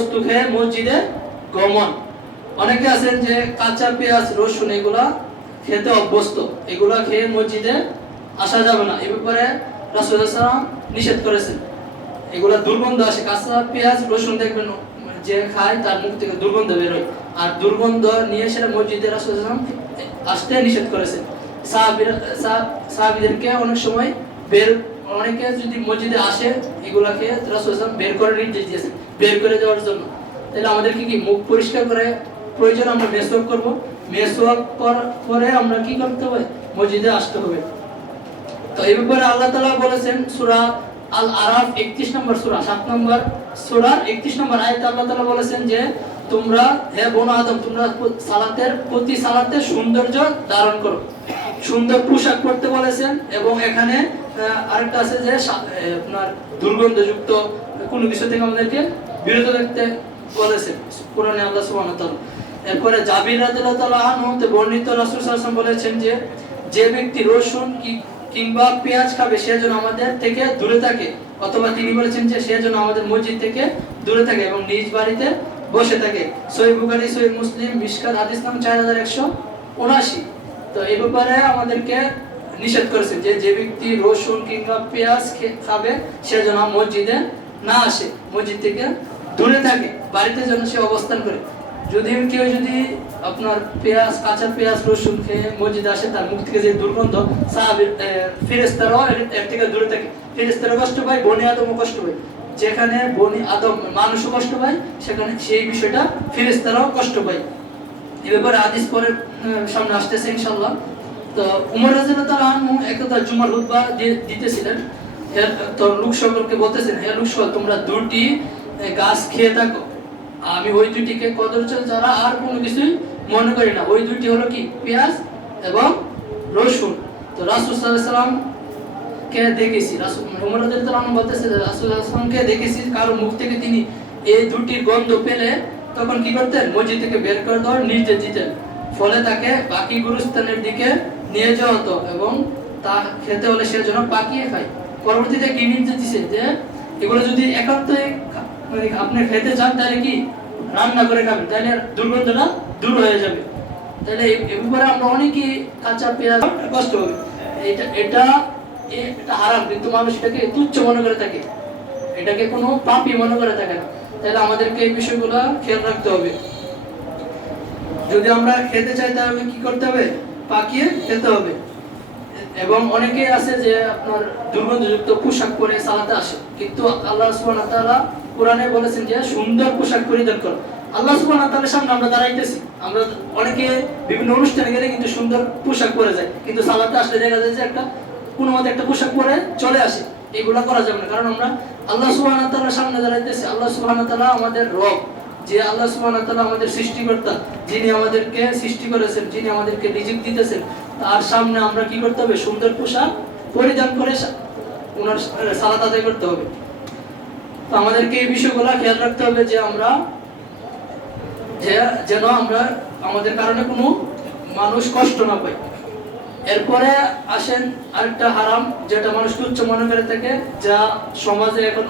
বস্তু খেয়ে মসজিদে গমন। অনেকে আছেন যে কাঁচা পেঁয়াজ রসুন এগুলা খেতে অভ্যস্ত, এগুলা খেয়ে মসজিদে আসা যাবে না, এ ব্যাপারে রাসূলুল্লাহ সাল্লাল্লাহু আলাইহি ওয়াসাল্লাম নিষেধ করেছেন। এগুলা দুর্গন্ধ আসে, কাঁচা পেঁয়াজ রসুন দেখবেন যে খায় তার মুখ থেকে দুর্গন্ধ বের হয়, আর দুর্গন্ধ নিয়ে সেটা মসজিদে রাসূলুল্লাহ সাল্লাল্লাহু আলাইহি ওয়াসাল্লাম আসতে নিষেধ করেছেন। সাহাবীদেরকে অনেক সময় অনেকে যদি মসজিদে আসে এগুলাকে রাসূলুল্লাহ সাল্লাল্লাহু আলাইহি ওয়াসাল্লাম বের করে নির্দেশ দিয়েছেন, বের করে দেওয়ার জন্য। তাহলে আমাদেরকে কি মুখ পরিষ্কার করে প্রয়োজন আমরা মেসওয়াক করব, মেসওয়াক করে আমরা কি করতে হবে, মসজিদে আসতে হবে। তো এই ব্যাপারে আল্লাহ তাআলা বলেছেন সূরা আল আরাফ 31 নম্বর সূরা 7 নম্বর সূরার 31 নম্বর আয়াতে আল্লাহ তাআলা বলেছেন যে তোমরা হে বনি আদম তোমরা প্রতি সালাতে সৌন্দর্য ধারণ করো, সুন্দর পোশাক পরতে বলেছেন। এবং এখানে আরেকটা আছে যে আপনার দুর্গন্ধযুক্ত কোনো কিছু থেকে আমাদেরকে বিরত থাকতে বলেছেন কোরআনে আল্লাহ সুবহানাহু ওয়া তাআলা। এরপরে জাবির রাদিয়াল্লাহু তাআলা আনহু তে বর্ণিত রাসূল সাল্লাল্লাহু আলাইহি ওয়াসাল্লাম বলেছেন যে ব্যক্তি রসুন কিংবা পেঁয়াজ খাবে সে যেন আমাদের থেকে দূরে থাকে, অথবা তিনি বলেছেন যে সে যেন আমাদের মসজিদ থেকে দূরে থাকে এবং নিজ বাড়িতে বসে থাকে। সহিহ বুখারী সহিহ মুসলিম মিশকাত হাদিস নাম্বার 4179। তো এই ব্যাপারে আমাদেরকে নিষেধ করেছেন যে ব্যক্তি রসুন কিংবা পেঁয়াজ খাবে সে যেন মসজিদে না আসে, মসজিদ থেকে দূরে থাকে, বাড়িতে যেন সে অবস্থান করে। যদি কেউ আপনার কাঁচা পেঁয়াজ রসুন খেয়ে মসজিদে আসে তার মুখ থেকে যে দুর্গন্ধ, ফেরেশতারাও এর থেকে দূরে থাকে। ফেরেশতারা কষ্ট পায়, বনি আদমও কষ্ট পায়। যেখানে বনি আদম মানুষও কষ্ট পায় সেখানে সেই বিষয়টা ফেরেশতারাও কষ্ট পায়। এই ব্যাপারে হাদিস পরে সামনে আসতেছে ইনশাআল্লাহ। তো উমর রাদিয়াল্লাহু তাআলা আনহু একদা জুমার খুতবা দিতেছিলেন, তো লোক সকলকে বলতেছেন হে লোক সকল তোমরা দুটি গাছ খেয়ে থাকো, আমি ওই দুটিকে কদর ছাড়া আর কোনো কিছুই মনে করি না। ওই দুটি হলো কি, পেঁয়াজ এবং রসুন। তো রাসূল সাল্লাল্লাহু আলাইহি ওয়াসাল্লাম কে দেখেছি, উমর রাদিয়াল্লাহু তাআলা বলতেছে রাসূল সাল্লাল্লাহু আলাইহি ওয়াসাল্লামকে দেখেছি কারো মুখ থেকে তিনি এই দুটির গন্ধ পেলে তখন কি করতেন, মসজিদ থেকে বের করে দেওয়ার নির্দেশ দিতেন। ফলে তাকে বাকি গুরুস্থানের দিকে নিয়ে যাওয়া হতো এবং তা খেতে হলে সে যেন পাকিয়ে খায়। পরবর্তীতে কি নির্দেশ দিয়েছে যে এগুলো যদি একান্তই আপনি খেতে চান তাহলে কি রান্না করে খাবেন, তাহলে দুর্গন্ধটা দূর হয়ে যাবে। তাহলে এই ব্যাপারে আমরা অনেকেই কাঁচা পেঁয়াজ কষ্ট হবে, এটা হারাম, কিন্তু মানুষ এটাকে তুচ্ছ মনে করে থাকে, এটাকে কোনো পাপই মনে করে থাকে না। তাহলে আমাদেরকে এই বিষয়গুলো খেয়াল রাখতে হবে। যদি আমরা খেতে চাই তাহলে কি করতে হবে, পাকিয়ে খেতে হবে। এবং অনেকে আছে যে আপনার দুর্গন্ধযুক্ত পোশাক পরে সালাতে আসে, কিন্তু আল্লাহ সুবহানাহু ওয়া তাআলা কোরআনে বলেছেন যে সুন্দর পোশাক পরিধান করো। আল্লাহ সুবহানাহু ওয়া তাআলার সামনে আমরা দাঁড়াইতেছি, আমরা অনেকে বিভিন্ন অনুষ্ঠানে গেলে কিন্তু সুন্দর পোশাক পরে যায়, কিন্তু সালাতে আসলে দেখা যায় যে কোনো মতে একটা পোশাক পরে চলে আসে। এগুলা করা যাবে না, কারণ আমরা আল্লাহ সুবহানাহু ওয়া তাআলার সামনে দাঁড়াইতেছি। আল্লাহ সুবহানাহু ওয়া তাআলা আমাদের রব, যে আল্লাহ সুবহানাহু ওয়া তাআলা আমাদের সৃষ্টিকর্তা, যিনি আমাদেরকে সৃষ্টি করেছেন, যিনি আমাদেরকে রিজিক দিতেছেন, তার সামনে আমরা কি করতে হবে, সুন্দর পোশাক পরিধান করে ওনার সালাত আদায় করতে হবে। তো আমাদেরকে এই বিষয়গুলো খেয়াল রাখতে হবে যে আমরা যেন আমরা আমাদের কারণে কোনো মানুষ কষ্ট না পায়। এরপরে আসেন আরেকটা হারাম যেটা মানুষ তুচ্ছ মনে করে থাকে, যা সমাজে এখন